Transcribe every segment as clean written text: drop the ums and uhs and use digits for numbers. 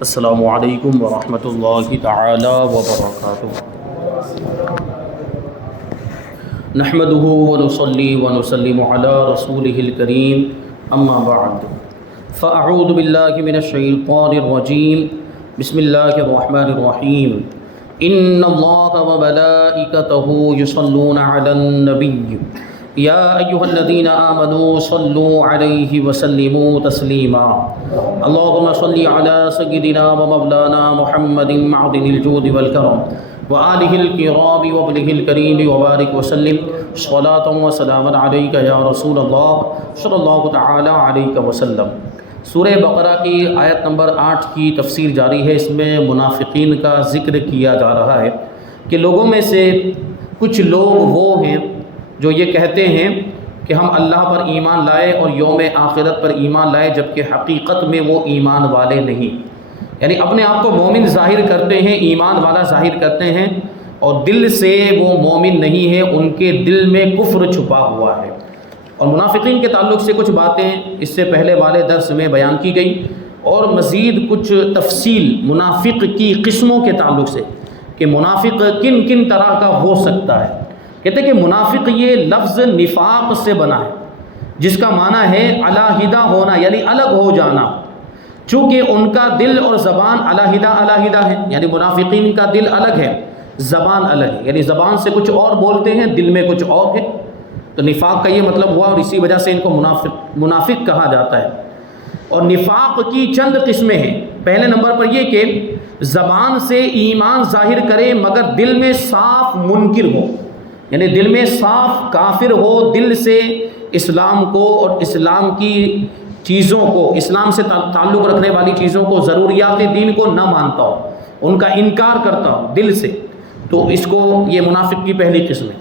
السلام علیکم ورحمۃ اللہ تعالی وبرکاتہ۔ نحمده ونصلي ونسلم على رسوله الكريم اما بعد فاعوذ باللہ من الشیطان الرجیم بسم اللہ الرحمن الرحیم ان اللہ وملائکتہ یصلون علی النبی یا ایہا الذین آمنوا صلوا علیہ وسلموا تسلیما اللہم صل علی سیدنا ومولانا محمد معدن الجود والکرم وآلہ الکرام وابنہ الکریم وبارک وسلم صلاۃ وسلاما علیک یا رسول اللہ صلی اللہ تعالی علیہ وسلم۔ سورہ بقرہ کی آیت نمبر 8 کی تفسیر جاری ہے۔ اس میں منافقین کا ذکر کیا جا رہا ہے کہ لوگوں میں سے کچھ لوگ وہ ہیں جو یہ کہتے ہیں کہ ہم اللہ پر ایمان لائے اور یوم آخرت پر ایمان لائے، جبکہ حقیقت میں وہ ایمان والے نہیں، یعنی اپنے آپ کو مومن ظاہر کرتے ہیں، ایمان والا ظاہر کرتے ہیں، اور دل سے وہ مومن نہیں ہے، ان کے دل میں کفر چھپا ہوا ہے۔ اور منافقین کے تعلق سے کچھ باتیں اس سے پہلے والے درس میں بیان کی گئی، اور مزید کچھ تفصیل منافق کی قسموں کے تعلق سے کہ منافق کن کن طرح کا ہو سکتا ہے۔ کہتے ہیں کہ منافق یہ لفظ نفاق سے بنا ہے، جس کا معنی ہے علیحدہ ہونا، یعنی الگ ہو جانا، چونکہ ان کا دل اور زبان علیحدہ ہے، یعنی منافقین کا دل الگ ہے، زبان الگ ہے، یعنی زبان سے کچھ اور بولتے ہیں، دل میں کچھ اور ہے، تو نفاق کا یہ مطلب ہوا، اور اسی وجہ سے ان کو منافق کہا جاتا ہے۔ اور نفاق کی چند قسمیں ہیں۔ پہلے نمبر پر یہ کہ زبان سے ایمان ظاہر کرے مگر دل میں صاف منکر ہو، یعنی دل میں صاف کافر ہو، دل سے اسلام کو اور اسلام کی چیزوں کو، اسلام سے تعلق رکھنے والی چیزوں کو، ضروریات دین کو نہ مانتا ہو، ان کا انکار کرتا ہو دل سے، تو اس کو یہ منافق کی پہلی قسم ہے۔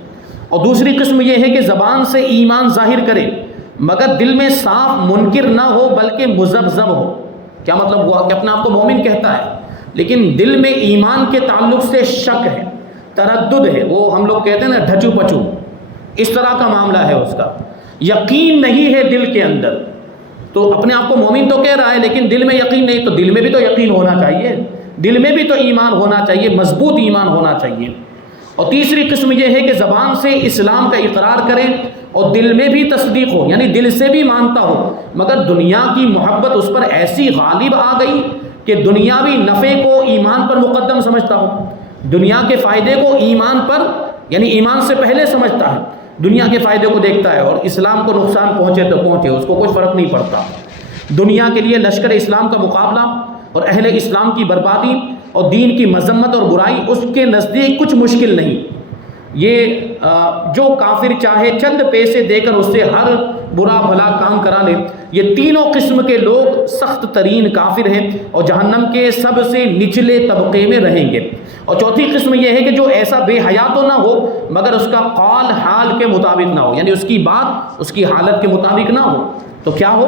اور دوسری قسم یہ ہے کہ زبان سے ایمان ظاہر کرے مگر دل میں صاف منکر نہ ہو بلکہ مذبذب ہو۔ کیا مطلب ہوا کہ اپنے آپ کو مومن کہتا ہے لیکن دل میں ایمان کے تعلق سے شک ہے، تردد ہے، وہ ہم لوگ کہتے ہیں نا ڈھچو پچو، اس طرح کا معاملہ ہے، اس کا یقین نہیں ہے دل کے اندر، تو اپنے آپ کو مومن تو کہہ رہا ہے لیکن دل میں یقین نہیں، تو دل میں بھی تو یقین ہونا چاہیے، دل میں بھی تو ایمان ہونا چاہیے، مضبوط ایمان ہونا چاہیے۔ اور تیسری قسم یہ ہے کہ زبان سے اسلام کا اقرار کرے اور دل میں بھی تصدیق ہو، یعنی دل سے بھی مانتا ہو مگر دنیا کی محبت اس پر ایسی غالب آ گئی کہ دنیاوی نفع کو ایمان پر مقدم سمجھتا ہو، دنیا کے فائدے کو ایمان پر، یعنی ایمان سے پہلے سمجھتا ہے، دنیا کے فائدے کو دیکھتا ہے، اور اسلام کو نقصان پہنچے تو پہنچے، اس کو کوئی فرق نہیں پڑتا۔ دنیا کے لیے لشکر اسلام کا مقابلہ اور اہل اسلام کی بربادی اور دین کی مذمت اور برائی اس کے نزدیک کچھ مشکل نہیں۔ یہ جو کافر چاہے چند پیسے دے کر اس سے ہر برا بھلا کام کرا لے، یہ تینوں قسم کے لوگ سخت ترین کافر ہیں اور جہنم کے سب سے نچلے طبقے میں رہیں گے۔ اور چوتھی قسم یہ ہے کہ جو ایسا بے حیا تو نہ ہو مگر اس کا قول حال کے مطابق نہ ہو، یعنی اس کی بات اس کی حالت کے مطابق نہ ہو، تو کیا ہو،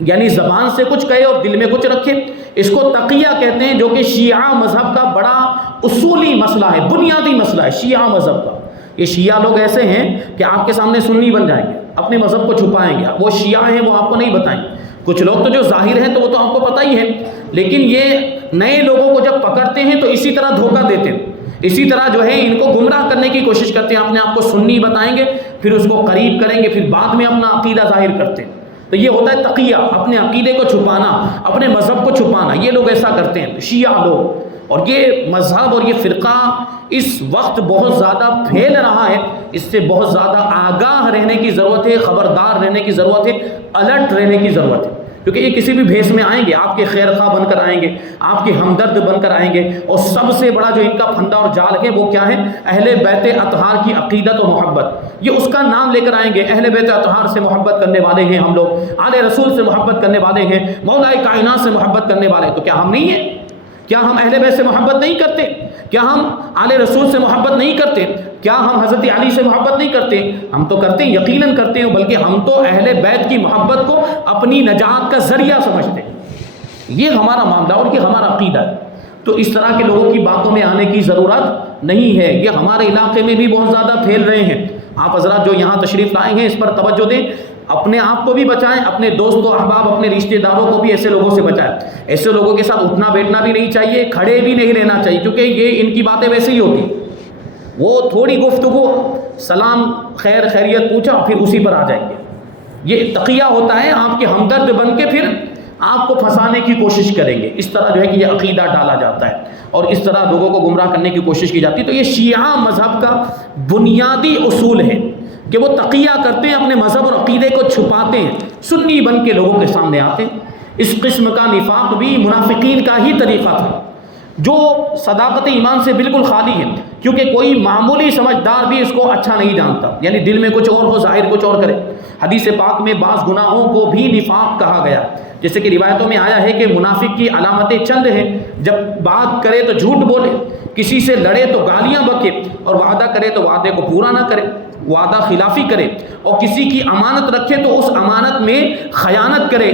یعنی زبان سے کچھ کہے اور دل میں کچھ رکھے۔ اس کو تقیہ کہتے ہیں، جو کہ شیعہ مذہب کا بڑا اصولی مسئلہ ہے، بنیادی مسئلہ ہے شیعہ مذہب کا۔ یہ شیعہ لوگ ایسے ہیں کہ آپ کے سامنے سنی بن جائیں گے، اپنے مذہب کو چھپائیں گے، وہ شیعہ ہیں، وہ آپ کو نہیں بتائیں گے۔ کچھ لوگ تو جو ظاہر ہیں تو وہ تو آپ کو پتہ ہی ہے، لیکن یہ نئے لوگوں کو جب پکڑتے ہیں تو اسی طرح دھوکہ دیتے ہیں، اسی طرح جو ہے ان کو گمراہ کرنے کی کوشش کرتے ہیں، اپنے آپ کو سنی بتائیں گے، پھر اس کو قریب کریں گے، پھر بعد میں اپنا عقیدہ ظاہر کرتے ہیں۔ تو یہ ہوتا ہے تقیہ، اپنے عقیدے کو چھپانا، اپنے مذہب کو چھپانا، یہ لوگ ایسا کرتے ہیں شیعہ لوگ۔ اور یہ مذہب اور یہ فرقہ اس وقت بہت زیادہ پھیل رہا ہے، اس سے بہت زیادہ آگاہ رہنے کی ضرورت ہے، خبردار رہنے کی ضرورت ہے، الرٹ رہنے کی ضرورت ہے، کیونکہ یہ کسی بھی بھیس میں آئیں گے، آپ کے خیر خواہ بن کر آئیں گے، آپ کے ہمدرد بن کر آئیں گے، اور سب سے بڑا جو ان کا پھندا اور جال ہے وہ کیا ہے، اہل بیت اطہار کی عقیدت و محبت، یہ اس کا نام لے کر آئیں گے۔ اہل بیت اطہار سے محبت کرنے والے ہیں ہم لوگ، آل رسول سے محبت کرنے والے ہیں، مولا کائنات سے محبت کرنے والے، تو کیا ہم نہیں ہیں؟ کیا ہم اہل بیت سے محبت نہیں کرتے؟ کیا ہم آل رسول سے محبت نہیں کرتے؟ کیا ہم حضرت علی سے محبت نہیں کرتے؟ ہم تو کرتے ہیں، یقیناً کرتے ہیں، بلکہ ہم تو اہل بیت کی محبت کو اپنی نجات کا ذریعہ سمجھتے ہیں۔ یہ ہمارا معاملہ اور یہ ہمارا عقیدہ ہے۔ تو اس طرح کے لوگوں کی باتوں میں آنے کی ضرورت نہیں ہے، یہ ہمارے علاقے میں بھی بہت زیادہ پھیل رہے ہیں۔ آپ حضرات جو یہاں تشریف لائے ہیں اس پر توجہ دیں اپنے آپ کو بھی بچائیں، اپنے دوست و احباب، اپنے رشتہ داروں کو بھی ایسے لوگوں سے بچائیں۔ ایسے لوگوں کے ساتھ اٹھنا بیٹھنا بھی نہیں چاہیے، کھڑے بھی نہیں رہنا چاہیے، کیونکہ یہ ان کی باتیں ویسے ہی ہوتی، وہ تھوڑی گفتگو، سلام خیر خیریت پوچھا پھر اسی پر آ جائیں گے۔ یہ تقیہ ہوتا ہے، آپ کے ہمدرد بن کے پھر آپ کو پھنسانے کی کوشش کریں گے۔ اس طرح جو ہے کہ یہ عقیدہ ڈالا جاتا ہے اور اس طرح لوگوں کو گمراہ کرنے کی کوشش کی جاتی ہے۔ تو یہ شیعہ مذہب کا بنیادی اصول ہے کہ وہ تقیہ کرتے ہیں، اپنے مذہب اور عقیدے کو چھپاتے ہیں، سنی بن کے لوگوں کے سامنے آتے ہیں۔ اس قسم کا نفاق بھی منافقین کا ہی طریقہ تھا، جو صداقت ایمان سے بالکل خالی ہے، کیونکہ کوئی معمولی سمجھدار بھی اس کو اچھا نہیں جانتا، یعنی دل میں کچھ اور ہو، ظاہر کچھ اور کرے۔ حدیث پاک میں بعض گناہوں کو بھی نفاق کہا گیا، جیسے کہ روایتوں میں آیا ہے کہ منافق کی علامتیں چند ہیں: جب بات کرے تو جھوٹ بولے، کسی سے لڑے تو گالیاں بکے، اور وعدہ کرے تو وعدے کو پورا نہ کرے، وعدہ خلافی کرے، اور کسی کی امانت رکھے تو اس امانت میں خیانت کرے۔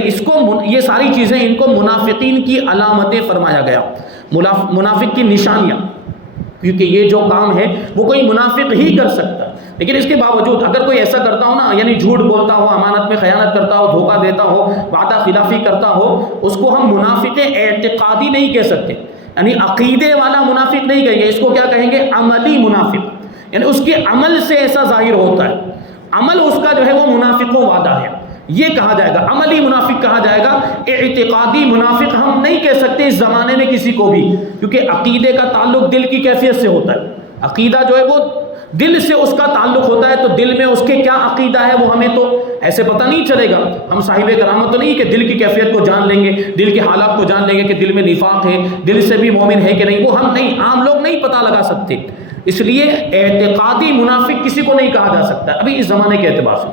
یہ ساری چیزیں ان کو منافقین کی علامتیں فرمایا گیا، منافق کی نشانیاں، کیونکہ یہ جو کام ہے وہ کوئی منافق ہی کر سکتا ہے۔ لیکن اس کے باوجود اگر کوئی ایسا کرتا ہو نا، یعنی جھوٹ بولتا ہو، امانت میں خیانت کرتا ہو، دھوکہ دیتا ہو، وعدہ خلافی کرتا ہو، اس کو ہم منافق اعتقادی نہیں کہہ سکتے، یعنی عقیدے والا منافق نہیں کہیں گے، اس کو کیا کہیں گے؟ عملی منافق، یعنی اس کے عمل سے ایسا ظاہر ہوتا ہے، عمل اس کا جو ہے وہ منافق و وعدہ ہے، یہ کہا جائے گا، عملی منافق کہا جائے گا۔ اعتقادی منافق ہم نہیں کہہ سکتے اس زمانے میں کسی کو بھی، کیونکہ عقیدے کا تعلق دل کی کیفیت سے ہوتا ہے، عقیدہ جو ہے وہ دل سے اس کا تعلق ہوتا ہے، تو دل میں اس کے کیا عقیدہ ہے وہ ہمیں تو ایسے پتہ نہیں چلے گا۔ ہم صاحب کرامت تو نہیں کہ دل کی کیفیت کو جان لیں گے، دل کے حالات کو جان لیں گے کہ دل میں نفاق ہے، دل سے بھی مومن ہے کہ نہیں، وہ ہم نہیں، عام لوگ نہیں پتہ لگا سکتے، اس لیے اعتقادی منافق کسی کو نہیں کہا جا سکتا ابھی اس زمانے کے اعتبار سے۔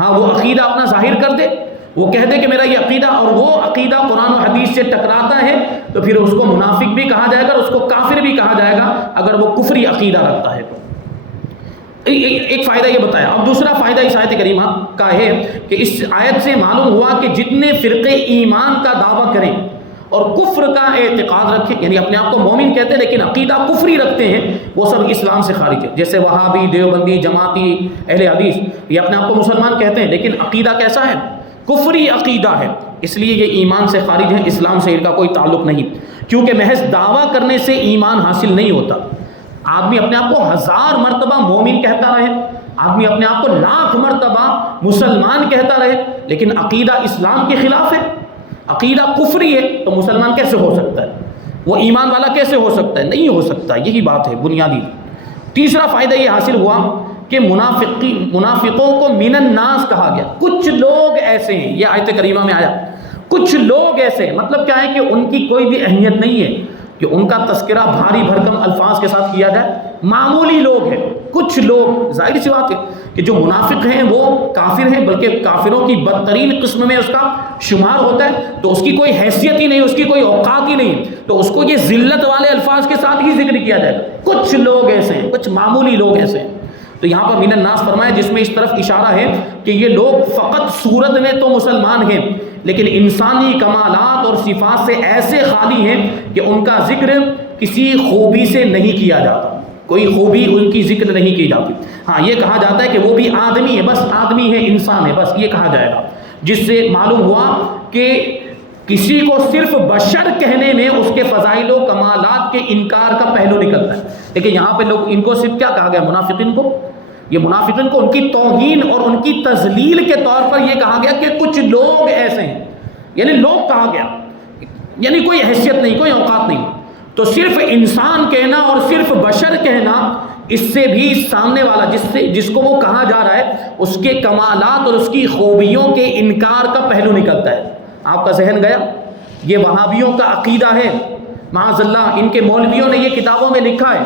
ہاں وہ عقیدہ اپنا ظاہر کر دے، وہ کہہ دے کہ میرا یہ عقیدہ، اور وہ عقیدہ قرآن و حدیث سے ٹکراتا ہے تو پھر اس کو منافق بھی کہا جائے گا، اس کو کافر بھی کہا جائے گا اگر وہ کفری عقیدہ رکھتا ہے تو۔ ایک فائدہ یہ بتایا۔ اب دوسرا فائدہ اس آیت کریمہ کا ہے کہ اس آیت سے معلوم ہوا کہ جتنے فرقے ایمان کا دعویٰ کریں اور کفر کا اعتقاد رکھیں، یعنی اپنے آپ کو مومن کہتے ہیں لیکن عقیدہ کفری رکھتے ہیں، وہ سب اسلام سے خارج ہے۔ جیسے وہابی، دیوبندی، جماعتی، اہل حدیث، یہ اپنے آپ کو مسلمان کہتے ہیں لیکن عقیدہ کیسا ہے؟ کفری عقیدہ ہے، اس لیے یہ ایمان سے خارج ہے، اسلام سے ان کا کوئی تعلق نہیں، کیونکہ محض دعویٰ کرنے سے ایمان حاصل نہیں ہوتا۔ آدمی اپنے آپ کو 1000 مرتبہ مومن کہتا رہے، آدمی اپنے آپ کو 1,00,000 مرتبہ مسلمان کہتا رہے، لیکن عقیدہ اسلام کے خلاف ہے، عقیدہ کفری ہے، تو مسلمان کیسے ہو سکتا ہے؟ وہ ایمان والا کیسے ہو سکتا ہے؟ نہیں ہو سکتا، یہی بات ہے بنیادی۔ تیسرا فائدہ یہ حاصل ہوا کہ منافقوں کو من الناس کہا گیا۔ کچھ لوگ ایسے ہیں، یہ آیت کریمہ میں آیا، کچھ لوگ ایسے ہیں، مطلب کیا ہے کہ ان کی کوئی بھی اہمیت نہیں ہے کہ ان کا تذکرہ بھاری بھرکم الفاظ کے ساتھ کیا جائے، معمولی لوگ ہیں، کچھ لوگ۔ ظاہر سی بات ہے کہ جو منافق ہیں وہ کافر ہیں، بلکہ کافروں کی بدترین قسم میں اس کا شمار ہوتا ہے، تو اس کی کوئی حیثیت ہی نہیں، اس کی کوئی اوقات ہی نہیں، تو اس کو یہ ذلت والے الفاظ کے ساتھ ہی ذکر کیا جائے گا۔ کچھ لوگ ایسے ہیں، کچھ معمولی لوگ ایسے ہیں، تو یہاں پر من الناس فرمایا، جس میں اس طرف اشارہ ہے کہ یہ لوگ فقط صورت میں تو مسلمان ہیں لیکن انسانی کمالات اور صفات سے ایسے خالی ہیں کہ ان کا ذکر کسی خوبی سے نہیں کیا جاتا، کوئی خوبی ان کی ذکر نہیں کی جاتی۔ ہاں یہ کہا جاتا ہے کہ وہ بھی آدمی ہے، بس آدمی ہے، انسان ہے، بس یہ کہا جائے گا، جس سے معلوم ہوا کہ کسی کو صرف بشر کہنے میں اس کے فضائل و کمالات کے انکار کا پہلو نکلتا ہے، لیکن یہاں پہ لوگ ان کو صرف کیا کہا گیا؟ منافقین کو، یہ منافقین کو ان کی توہین اور ان کی تذلیل کے طور پر یہ کہا گیا کہ کچھ لوگ ایسے ہیں، یعنی لوگ کہا گیا، یعنی کوئی حیثیت نہیں، کوئی اوقات نہیں، تو صرف انسان کہنا اور صرف بشر کہنا، اس سے بھی سامنے والا جس کو وہ کہا جا رہا ہے اس کے کمالات اور اس کی خوبیوں کے انکار کا پہلو نکلتا ہے۔ آپ کا ذہن گیا، یہ وہابیوں کا عقیدہ ہے، معاذ اللہ، ان کے مولویوں نے یہ کتابوں میں لکھا ہے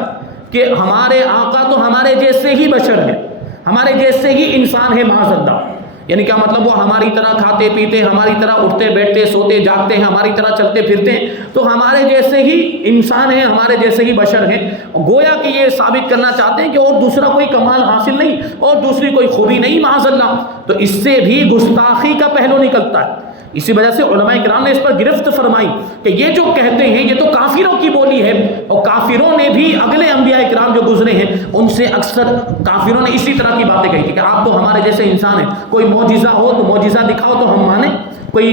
کہ ہمارے آقا تو ہمارے جیسے ہی بشر ہے، ہمارے جیسے ہی انسان ہے، معاذ اللہ، یعنی کیا مطلب؟ وہ ہماری طرح کھاتے پیتے، ہماری طرح اٹھتے بیٹھتے سوتے جاگتے ہیں، ہماری طرح چلتے پھرتے ہیں، تو ہمارے جیسے ہی انسان ہیں، ہمارے جیسے ہی بشر ہیں، گویا کہ یہ ثابت کرنا چاہتے ہیں کہ اور دوسرا کوئی کمال حاصل نہیں اور دوسری کوئی خوبی نہیں، معاذ اللہ۔ تو اس سے بھی گستاخی کا پہلو نکلتا ہے، اسی وجہ سے علماء کرام نے اس پر گرفت فرمائی کہ یہ جو کہتے ہیں یہ تو کافروں کی بولی ہے، اور کافروں نے بھی اگلے انبیاء کرام جو گزرے ہیں ان سے اکثر کافروں نے اسی طرح کی باتیں کہی تھی کہ آپ تو ہمارے جیسے انسان ہیں، کوئی معجزہ ہو تو معجزہ دکھاؤ تو ہم مانیں، کوئی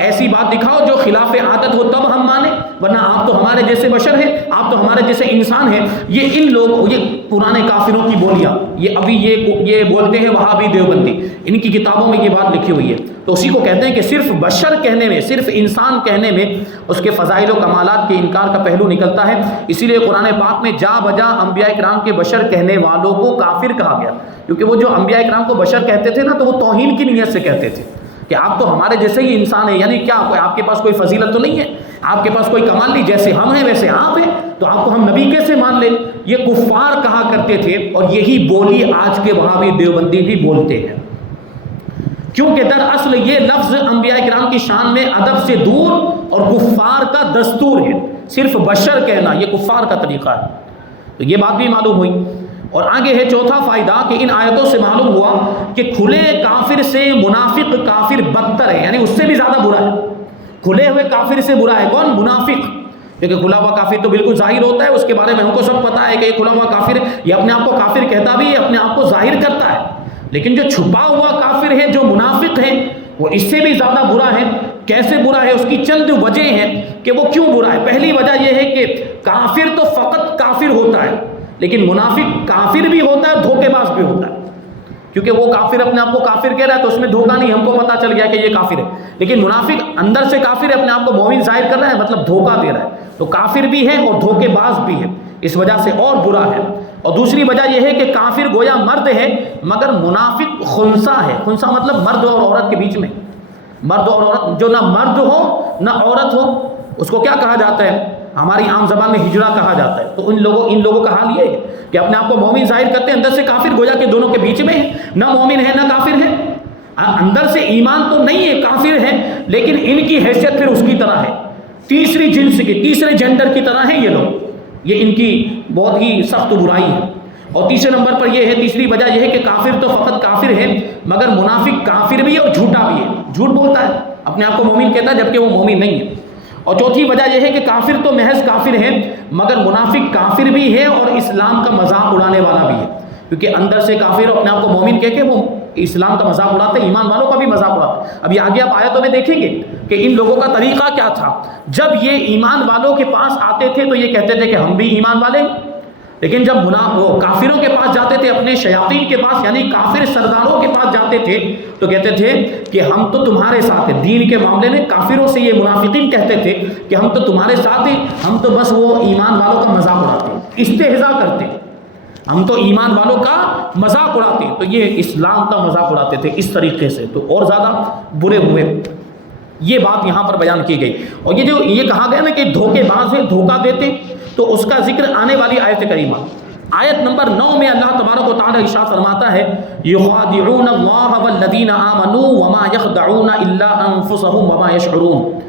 ایسی بات دکھاؤ جو خلاف عادت ہو تب ہم مانیں، ورنہ آپ تو ہمارے جیسے بشر ہیں، آپ تو ہمارے جیسے انسان ہیں۔ یہ ان لوگ، یہ پرانے کافروں کی بولیاں، یہ ابھی یہ بولتے ہیں وہابی دیوبندی، ان کی کتابوں میں یہ بات لکھی ہوئی ہے۔ تو اسی کو کہتے ہیں کہ صرف بشر کہنے میں، صرف انسان کہنے میں اس کے فضائل و کمالات کے انکار کا پہلو نکلتا ہے۔ اسی لیے قرآن پاک میں جا بجا انبیاء کرام کے بشر کہنے والوں کو کافر کہا گیا، کیونکہ وہ جو انبیاء کرام کو بشر کہتے تھے نا تو وہ توہین کی نیت سے کہتے تھے کہ آپ تو ہمارے جیسے ہی انسان ہیں، یعنی کیا آپ کے پاس کوئی فضیلت تو نہیں ہے، آپ کے پاس کوئی کمال نہیں، جیسے ہم ہیں ویسے آپ ہیں، تو آپ کو ہم نبی کیسے مان لیں؟ یہ کفار کہا کرتے تھے، اور یہی بولی آج کے وہابی دیوبندی بھی بولتے ہیں، کیونکہ دراصل یہ لفظ انبیاء کرام کی شان میں ادب سے دور اور کفار کا دستور ہے۔ صرف بشر کہنا یہ کفار کا طریقہ ہے، تو یہ بات بھی معلوم ہوئی۔ اور آگے ہے چوتھا فائدہ کہ ان آیتوں سے معلوم ہوا کہ کھلے کافر سے منافق کافر بدتر ہے، یعنی اس سے بھی زیادہ برا ہے۔ کھلے ہوئے کافر سے برا ہے کون؟ منافق، کیونکہ کھلا ہوا کافر تو بالکل ظاہر ہوتا ہے، اس کے بارے میں ہم کو سب پتا ہے کہ یہ کھلا ہوا کافر ہے، یہ اپنے آپ کو کافر کہتا بھی ہے، اپنے آپ کو ظاہر کرتا ہے، لیکن جو چھپا ہوا کافر ہے، جو منافق ہے، وہ اس سے بھی زیادہ برا ہے۔ کیسے برا ہے؟ اس کی چند وجہ ہیں کہ وہ کیوں برا ہے۔ پہلی وجہ یہ ہے کہ کافر تو فقط کافر ہوتا ہے، لیکن منافق کافر بھی ہوتا ہے، دھوکے باز بھی ہوتا ہے، کیونکہ وہ کافر اپنے آپ کو کافر کہہ رہا ہے تو اس میں دھوکہ نہیں، ہم کو پتا چل گیا کہ یہ کافر ہے، لیکن منافق اندر سے کافر ہے، اپنے آپ کو مومن ظاہر کر رہا ہے، مطلب دھوکہ دے رہا ہے، تو کافر بھی ہے اور دھوکے باز بھی ہے، اس وجہ سے اور برا ہے۔ اور دوسری وجہ یہ ہے کہ کافر گویا مرد ہے مگر منافق خنثی ہے۔ خنثی مطلب مرد اور عورت کے بیچ میں، مرد اور عورت، جو نہ مرد ہو نہ عورت ہو، اس کو کیا کہا جاتا ہے؟ ہماری عام زبان میں ہجڑا کہا جاتا ہے۔ تو ان لوگوں کا حال یہ ہے کہ اپنے آپ کو مومن ظاہر کرتے ہیں، اندر سے کافر، گویا کہ دونوں کے بیچ میں ہے، نہ مومن ہے نہ کافر ہے، اندر سے ایمان تو نہیں ہے، کافر ہے، لیکن ان کی حیثیت پھر اس کی طرح ہے، تیسری جنس کی، تیسرے جینڈر کی طرح ہیں یہ لوگ، یہ ان کی بہت ہی سخت برائی ہے۔ اور تیسرے نمبر پر یہ ہے، تیسری وجہ یہ ہے کہ کافر تو فقط کافر ہے مگر منافق کافر بھی ہے اور جھوٹا بھی ہے، جھوٹ بولتا ہے، اپنے آپ کو مومن کہتا ہے جبکہ وہ مومن نہیں ہے۔ اور چوتھی وجہ یہ ہے کہ کافر تو محض کافر ہے مگر منافق کافر بھی ہے اور اسلام کا مذاق اڑانے والا بھی ہے، کیونکہ اندر سے کافر اپنے آپ کو مومن کہہ کے وہ اسلام کا مذاق اڑاتے ہیں، ایمان والوں کا بھی مذاق اڑاتے ہیں۔ اب یہ آگے آپ آیتوں میں دیکھیں گے کہ ان لوگوں کا طریقہ کیا تھا۔ جب یہ ایمان والوں کے پاس آتے تھے تو یہ کہتے تھے کہ ہم بھی ایمان والے ہیں، لیکن جب وہ کافروں کے پاس جاتے تھے، اپنے شیاطین کے پاس یعنی کافر سرداروں کے پاس جاتے تھے تو کہتے تھے کہ ہم تو تمہارے ساتھ ہیں۔ دین کے معاملے میں کافروں سے یہ منافقین کہتے تھے کہ ہم تو تمہارے ساتھ ہیں، ہم تو بس وہ ایمان والوں کا مذاق اڑاتے ہیں، استہزاء کرتے ہیں، ہم تو ایمان والوں کا مذاق اڑاتے ہیں، تو یہ اسلام کا مذاق اڑاتے تھے اس طریقے سے، تو اور زیادہ برے ہوئے۔ یہ بات یہاں پر بیان کی گئی۔ اور یہ جو یہ کہا گیا نا کہ دھوکے باز ہیں، دھوکہ دیتے، تو اس کا ذکر آنے والی آیت کریمہ آیت نمبر 9 میں اللہ تبارک و تعالی ارشاد فرماتا ہے یخادعون اللہ والذین آمنوا وما یخدعون الا انفسهم وما یشعرون،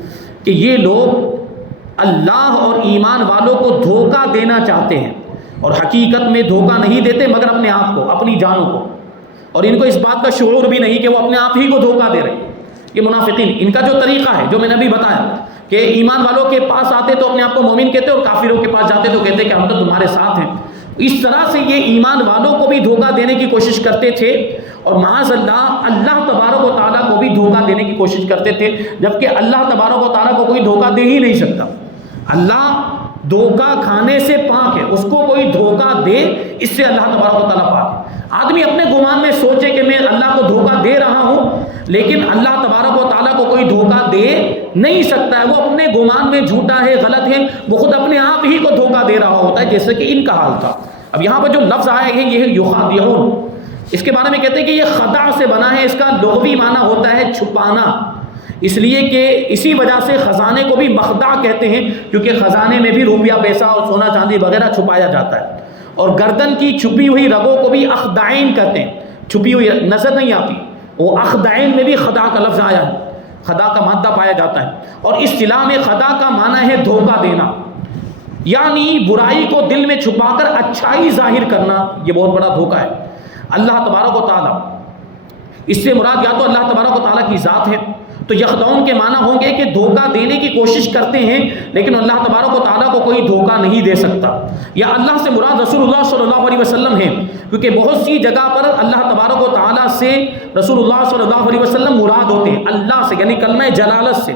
کہ یہ لوگ اللہ اور ایمان والوں کو دھوکہ دینا چاہتے ہیں اور حقیقت میں دھوکہ نہیں دیتے مگر اپنے آپ کو، اپنی جانوں کو، اور ان کو اس بات کا شعور بھی نہیں کہ وہ اپنے آپ ہی کو دھوکہ دے رہے ہیں۔ یہ منافقین، ان کا جو طریقہ ہے جو میں نے ابھی بتایا کہ ایمان والوں کے پاس آتے تو اپنے آپ کو مومن کہتے اور کافروں کے پاس جاتے تو کہتے کہ ہم تو تمہارے ساتھ ہیں، اس طرح سے یہ ایمان والوں کو بھی دھوکہ دینے کی کوشش کرتے تھے اور معاذ اللہ اللہ تبارک و تعالیٰ کو بھی دھوکہ دینے کی کوشش کرتے تھے، جبکہ اللہ تبارک و تعالیٰ کو کوئی دھوکہ دے ہی نہیں سکتا۔ اللہ دھوکہ کھانے سے پاک ہے، اس کو کوئی دھوکہ دے اس سے اللہ تبارک و تعالیٰ پاک ہے۔ آدمی اپنے گمان میں سوچے کہ میں اللہ کو دھوکہ دے رہا ہوں، لیکن اللہ تبارک و تعالیٰ کو کوئی دھوکہ دے نہیں سکتا ہے، وہ اپنے گمان میں جھوٹا ہے، غلط ہے، وہ خود اپنے آپ ہی کو دھوکہ دے رہا ہوتا ہے، جیسے کہ ان کا حال تھا۔ اب یہاں پر جو لفظ آیا ہے یہ ہے یخادعون، اس کے بارے میں کہتے ہیں کہ یہ خدع سے بنا ہے، اس کا لغوی معنی ہوتا ہے چھپانا، اس لیے کہ اسی وجہ سے خزانے کو بھی مخدع کہتے ہیں، کیونکہ خزانے میں بھی روپیہ پیسہ اور سونا چاندی وغیرہ چھپایا جاتا ہے، اور گردن کی چھپی ہوئی رگوں کو بھی اخدعین کہتے ہیں، چھپی ہوئی نظر نہیں آتی، وہ اخدعین میں بھی خدع کا لفظ آیا ہے، خدع کا مادہ پایا جاتا ہے، اور اصطلاح میں خدع کا معنی ہے دھوکہ دینا، یعنی برائی کو دل میں چھپا کر اچھائی ظاہر کرنا، یہ بہت بڑا دھوکہ ہے۔ اللہ تبارک و تعالیٰ، اس سے مراد یا تو اللہ تبارک و تعالیٰ کی ذات ہے تو یخدعون کے معنی ہوں گے کہ دھوکہ دینے کی کوشش کرتے ہیں لیکن اللہ تبارک و تعالیٰ کو کوئی دھوکہ نہیں دے سکتا. یا اللہ سے مراد رسول اللہ صلی اللہ علیہ وسلم ہے، کیونکہ بہت سی جگہ پر اللہ تبارک و تعالیٰ سے رسول اللہ صلی اللہ علیہ وسلم مراد ہوتے ہیں، اللہ سے یعنی کلمہ جلالت سے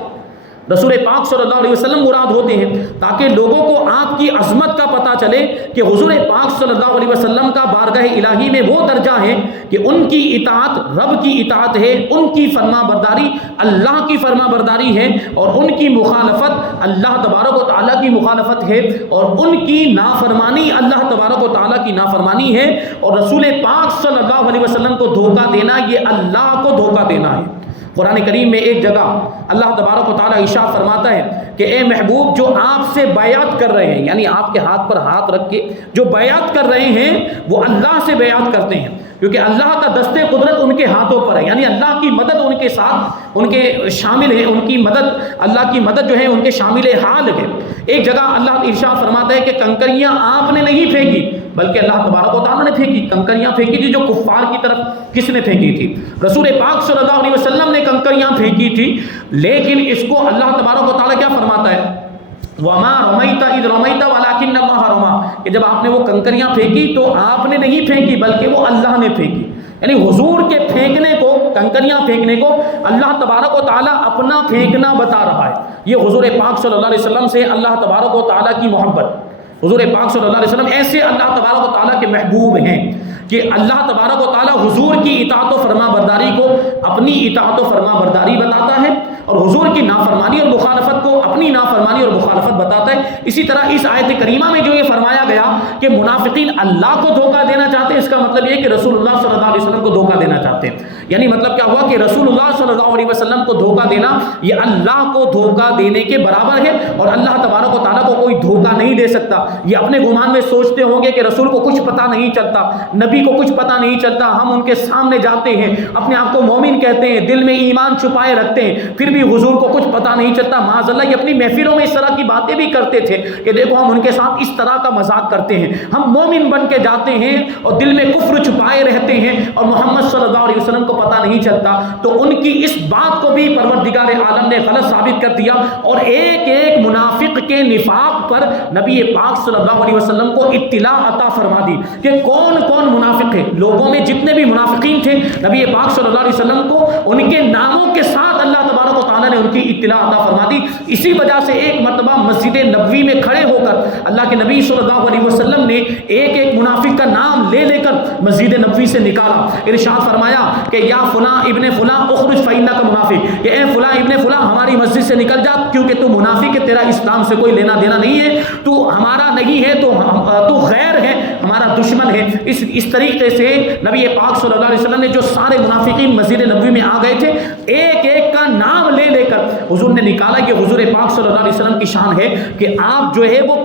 رسول پاک صلی اللہ علیہ وسلم مراد ہوتے ہیں، تاکہ لوگوں کو آپ کی عظمت کا پتہ چلے کہ حضور پاک صلی اللہ علیہ وسلم کا بارگاہ الہی میں وہ درجہ ہے کہ ان کی اطاعت رب کی اطاعت ہے، ان کی فرما برداری اللہ کی فرما برداری ہے، اور ان کی مخالفت اللہ تبارک و تعالیٰ کی مخالفت ہے، اور ان کی نافرمانی اللہ تبارک و تعالیٰ کی نافرمانی ہے. اور رسول پاک صلی اللہ علیہ وسلم کو دھوکہ دینا یہ اللہ کو دھوکہ دینا ہے. قرآن کریم میں ایک جگہ اللہ تبارک و تعالیٰ ارشاد فرماتا ہے کہ اے محبوب جو آپ سے بیعت کر رہے ہیں، یعنی آپ کے ہاتھ پر ہاتھ رکھ کے جو بیعت کر رہے ہیں وہ اللہ سے بیعت کرتے ہیں، کیونکہ اللہ کا دست قدرت ان کے ہاتھوں پر ہے، یعنی اللہ کی مدد ان کے ساتھ ان کے شامل ہے، ان کی مدد اللہ کی مدد جو ہے ان کے شامل حال ہے. ایک جگہ اللہ ارشاد فرماتا ہے کہ کنکریاں آپ نے نہیں پھینکی بلکہ اللہ تبارک و تعالیٰ نے پھینکی. کنکریاں پھینکی تھی جو کفار کی طرف کس نے پھینکی تھی؟ رسول پاک صلی اللہ علیہ وسلم نے کنکریاں پھینکی تھی، لیکن اس کو اللہ تبارک و تعالیٰ کیا فرماتا ہے؟ وَمَا رَمَيْتَ إِذْ رَمَيْتَ وَلَكِنَّ اللَّهَ رَمَى، کہ جب آپ نے وہ کنکریاں پھینکی تو آپ نے نہیں پھینکی بلکہ وہ اللہ نے پھینکی. یعنی حضور کے پھینکنے کو، کنکریاں پھینکنے کو اللہ تبارک و تعالیٰ اپنا پھینکنا بتا رہا ہے. یہ حضور پاک صلی اللہ علیہ وسلم سے اللہ تبارک و تعالیٰ کی محبت. حضور پاک صلی اللہ علیہ وسلم ایسے اللہ تبارک و تعالیٰ کے محبوب ہیں کہ اللہ تبارک و تعالیٰ حضور کی اطاعت و فرما برداری کو اپنی اطاعت و فرما برداری بتاتا ہے، اور حضور کی نافرمانی اور مخالفت کو اپنی نافرمانی اور مخالفت بتاتا ہے. اسی طرح اس آیت کریمہ میں جو یہ فرمایا گیا کہ منافقین اللہ کو دھوکہ دینا چاہتے ہیں، اس کا مطلب یہ کہ رسول اللہ صلی اللہ علیہ وسلم کو دھوکہ دینا چاہتے ہیں. یعنی مطلب کیا ہوا کہ رسول اللہ صلی اللہ علیہ وسلم کو دھوکہ دینا یہ اللہ کو دھوکہ دینے کے برابر ہے، اور اللہ تبارک و تعالیٰ کو کوئی دھوکہ نہیں دے سکتا. یہ اپنے گمان میں سوچتے ہوں گے کہ رسول کو کچھ پتہ نہیں چلتا، نبی کو کچھ پتہ نہیں چلتا، ہم ان کے سامنے جاتے ہیں، اپنے آپ کو مومن کہتے ہیں، دل میں ایمان چھپائے رکھتے ہیں، پھر بھی حضور کو کچھ پتہ نہیں چلتا. معاذ اللہ یہ اپنی محفلوں میں اس طرح کی باتیں بھی کرتے تھے کہ دیکھو ہم ان کے ساتھ اس طرح کا مذاق کرتے ہیں، ہم مومن بن کے جاتے ہیں اور دل میں کفر چھپائے رہتے ہیں اور محمد صلی اللہ علیہ وسلم کو پتہ نہیں چلتا. تو ان کی اس بات کو بھی پروردگار عالم نے غلط ثابت کر دیا، اور ایک ایک منافق کے نفاق پر نبی پاک صلی اللہ علیہ وسلم کو اطلاع عطا فرما دی کہ کون کون منافق ہے. لوگوں میں جتنے بھی منافقین تھے نبی پاک صلی اللہ علیہ وسلم کو ان کے ناموں کے ساتھ اللہ تبارک و تعالیٰ نے ان کی اطلاع عطا فرما دی. اسی وجہ سے ایک مرتبہ مسجد نبوی میں کھڑے ہو کر اللہ کے نبی صلی اللہ علیہ وسلم نے ایک ایک منافق کا نام لے لے کر مسجد نبوی سے نکالا. ارشاد فرمایا کہ یا فلاں ابن فلاں اخرج فإنک منافق، کہ اے فلاں ابن فلاں ہماری مسجد سے نکل جا کیونکہ تو منافق ہے، تیرا اسلام سے کوئی لینا دینا نہیں ہے، تو ہمارا نہیں ہے، تو غیر ہے، ہمارا دشمن ہے. اس طریقے سے نبی پاک صلی اللہ علیہ وسلم نے جو سارے منافقین مسجد نبوی میں آ گئے تھے ایک ایک کا نام لے لے کر حضور نے نکالا. کہ حضور پاک صلی اللہ علیہ وسلم کی شان ہے کہ آپ جو ہے وہ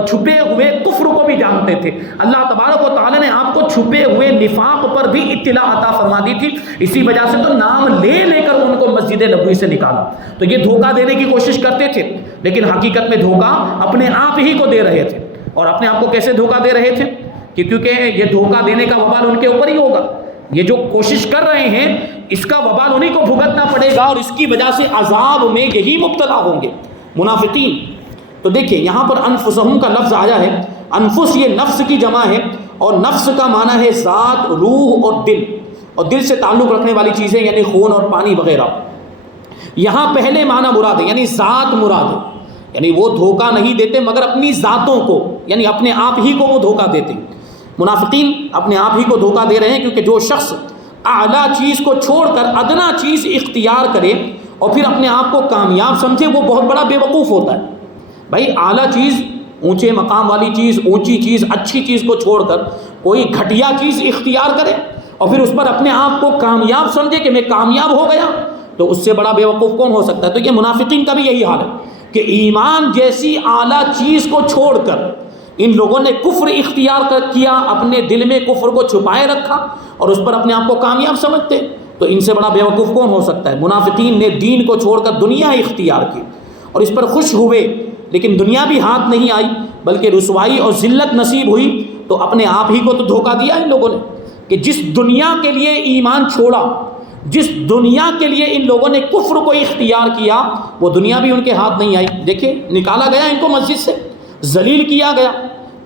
چھپے ہوئے کفر کو بھی جانتے تھے. اللہ تبارک و تعالیٰ نے آپ کو چھپے ہوئے نفاق پر بھی اطلاع عطا فرما دی تھی، اسی وجہ سے تو نام لے لے کر ان کو مسجد نبوی سے نکالا. تو یہ دھوکہ دینے کی کوشش کرتے تھے، لیکن حقیقت میں دھوکہ اپنے آپ ہی کو دے رہے تھے. اور اپنے آپ کو کیسے دھوکہ دے رہے تھے؟ کہ کیونکہ یہ دھوکہ دینے کا وبال ان کے اوپر ہی ہوگا. یہ جو کوشش کر رہے ہیں اس کا وبال انہیں کو بھگتنا پڑے گا، اور اس کی وجہ سے عذاب میں یہی مبتلا ہوں گے منافقین. تو دیکھیں یہاں پر انفسہم کا لفظ آیا ہے. انفس یہ نفس کی جمع ہے، اور نفس کا معنی ہے ذات، روح اور دل، اور دل سے تعلق رکھنے والی چیزیں یعنی خون اور پانی وغیرہ. یہاں پہلے معنی مراد ہے یعنی ذات مراد ہے، یعنی وہ دھوکہ نہیں دیتے مگر اپنی ذاتوں کو، یعنی اپنے آپ ہی کو وہ دھوکہ دیتے. منافقین اپنے آپ ہی کو دھوکہ دے رہے ہیں، کیونکہ جو شخص اعلیٰ چیز کو چھوڑ کر ادنا چیز اختیار کرے اور پھر اپنے آپ کو کامیاب سمجھے وہ بہت بڑا بے وقوف ہوتا ہے. بھائی اعلیٰ چیز، اونچے مقام والی چیز، اونچی چیز، اچھی چیز کو چھوڑ کر کوئی گھٹیا چیز اختیار کرے اور پھر اس پر اپنے آپ کو کامیاب سمجھے کہ میں کامیاب ہو گیا، تو اس سے بڑا بے وقوف کون ہو سکتا ہے؟ تو یہ منافقین کا بھی یہی حال ہے کہ ایمان جیسی اعلیٰ چیز کو چھوڑ کر ان لوگوں نے کفر اختیار کیا، اپنے دل میں کفر کو چھپائے رکھا اور اس پر اپنے آپ کو کامیاب سمجھتے. تو ان سے بڑا بیوقوف کون ہو سکتا ہے؟ منافقین نے دین کو چھوڑ کر دنیا اختیار کی اور اس پر خوش ہوئے، لیکن دنیا بھی ہاتھ نہیں آئی بلکہ رسوائی اور ذلت نصیب ہوئی. تو اپنے آپ ہی کو تو دھوکہ دیا ان لوگوں نے کہ جس دنیا کے لیے ایمان چھوڑا، جس دنیا کے لیے ان لوگوں نے کفر کو اختیار کیا وہ دنیا بھی ان کے ہاتھ نہیں آئی. دیکھیں نکالا گیا ان کو مسجد سے، ذلیل کیا گیا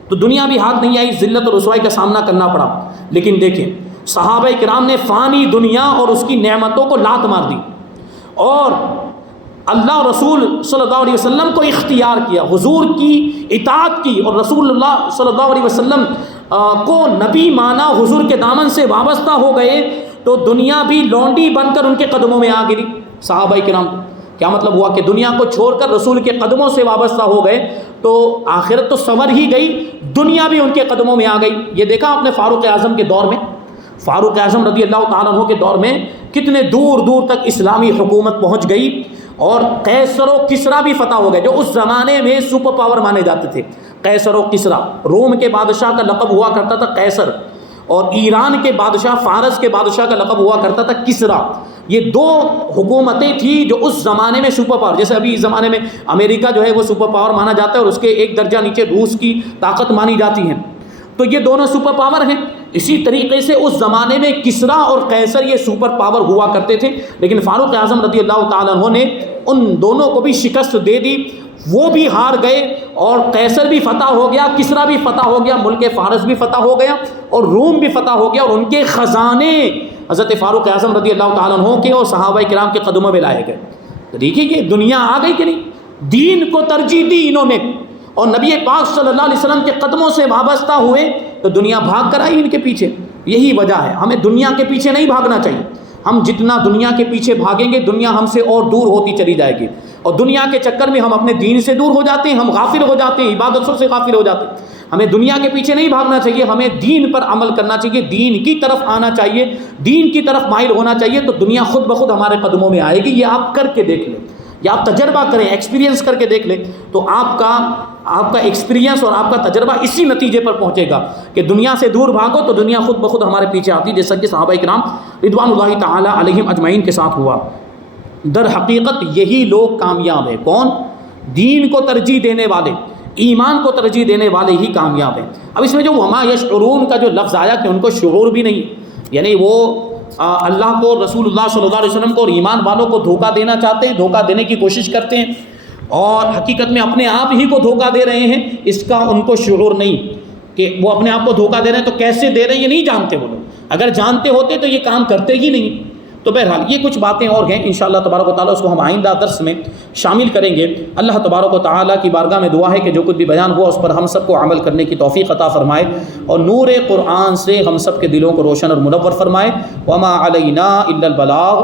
تو دنیا بھی ہاتھ نہیں آئی، ذلت اور رسوائی کا سامنا کرنا پڑا. لیکن دیکھیں صحابہ کرام نے فانی دنیا اور اس کی نعمتوں کو لات مار دی اور اللہ اور رسول صلی اللہ علیہ وسلم کو اختیار کیا، حضور کی اطاعت کی اور رسول اللہ صلی اللہ علیہ وسلم کو نبی مانا، حضور کے دامن سے وابستہ ہو گئے تو دنیا بھی لونڈی بن کر ان کے قدموں میں آ گری. صحابہ کرام کیا مطلب ہوا کہ دنیا کو چھوڑ کر رسول کے قدموں سے وابستہ ہو گئے تو آخرت تو سنور ہی گئی، دنیا بھی ان کے قدموں میں آ گئی. یہ دیکھا آپ نے فاروق اعظم کے دور میں، فاروق اعظم رضی اللہ تعالیٰ عنہ کے دور میں کتنے دور دور تک اسلامی حکومت پہنچ گئی اور قیصر و کسریٰ بھی فتح ہو گئے جو اس زمانے میں سپر پاور مانے جاتے تھے. قیصر و کسریٰ، روم کے بادشاہ کا لقب ہوا کرتا تھا قیصر اور ایران کے بادشاہ، فارس کے بادشاہ کا لقب ہوا کرتا تھا کسریٰ. یہ دو حکومتیں تھیں جو اس زمانے میں سپر پاور، جیسے ابھی اس زمانے میں امریکہ جو ہے وہ سپر پاور مانا جاتا ہے اور اس کے ایک درجہ نیچے روس کی طاقت مانی جاتی ہیں، تو یہ دونوں سپر پاور ہیں. اسی طریقے سے اس زمانے میں کسریٰ اور قیصر یہ سپر پاور ہوا کرتے تھے، لیکن فاروق اعظم رضی اللہ تعالیٰ عنہ نے ان دونوں کو بھی شکست دے دی، وہ بھی ہار گئے اور قیصر بھی فتح ہو گیا، کسریٰ بھی فتح ہو گیا، ملک فارس بھی فتح ہو گیا اور روم بھی فتح ہو گیا اور ان کے خزانے حضرت فاروق اعظم رضی اللہ تعالیٰ عنہ کے اور صحابہ کرام کے قدموں میں لائے گئے. دیکھیے کہ دنیا آ گئی کہ نہیں، دین کو ترجیح دی انہوں نے اور نبی پاک صلی اللہ علیہ وسلم کے قدموں سے وابستہ ہوئے تو دنیا بھاگ کر آئی ان کے پیچھے. یہی وجہ ہے ہمیں دنیا کے پیچھے نہیں بھاگنا چاہیے. ہم جتنا دنیا کے پیچھے بھاگیں گے دنیا ہم سے اور دور ہوتی چلی جائے گی اور دنیا کے چکر میں ہم اپنے دین سے دور ہو جاتے ہیں، ہم غافل ہو جاتے ہیں، عبادتوں سے غافل ہو جاتے ہیں. ہمیں دنیا کے پیچھے نہیں بھاگنا چاہیے، ہمیں دین پر عمل کرنا چاہیے، دین کی طرف آنا چاہیے، دین کی طرف مائل ہونا چاہیے تو دنیا خود بخود ہمارے قدموں میں آئے گی. یہ آپ کر کے دیکھ لیں یا آپ تجربہ کریں، ایکسپیرینس کر کے دیکھ لیں تو آپ کا ایکسپیرینس اور آپ کا تجربہ اسی نتیجے پر پہنچے گا کہ دنیا سے دور بھاگو تو دنیا خود بخود ہمارے پیچھے آتی، جیسا کہ صحابہ کرام رضوان اللہ تعالی علیہم اجمعین کے ساتھ ہوا. در حقیقت یہی لوگ کامیاب ہیں. کون؟ دین کو ترجیح دینے والے، ایمان کو ترجیح دینے والے ہی کامیاب ہیں. اب اس میں جو وما یشعرون کا جو لفظ آیا کہ ان کو شعور بھی نہیں، یعنی وہ اللہ کو، رسول اللہ صلی اللہ علیہ وسلم کو اور ایمان والوں کو دھوکہ دینا چاہتے ہیں، دھوکہ دینے کی کوشش کرتے ہیں اور حقیقت میں اپنے آپ ہی کو دھوکہ دے رہے ہیں. اس کا ان کو شعور نہیں کہ وہ اپنے آپ کو دھوکہ دے رہے ہیں تو کیسے دے رہے ہیں، یہ نہیں جانتے وہ لوگ. اگر جانتے ہوتے تو یہ کام کرتے ہی نہیں. تو بہرحال یہ کچھ باتیں اور ہیں، انشاءاللہ تبارک و تعالیٰ اس کو ہم آئندہ درس میں شامل کریں گے. اللہ تبارک و تعالیٰ کی بارگاہ میں دعا ہے کہ جو کچھ بھی بیان ہوا اس پر ہم سب کو عمل کرنے کی توفیق عطا فرمائے اور نور قرآن سے ہم سب کے دلوں کو روشن اور منور فرمائے. وما علینا الا البلاغ.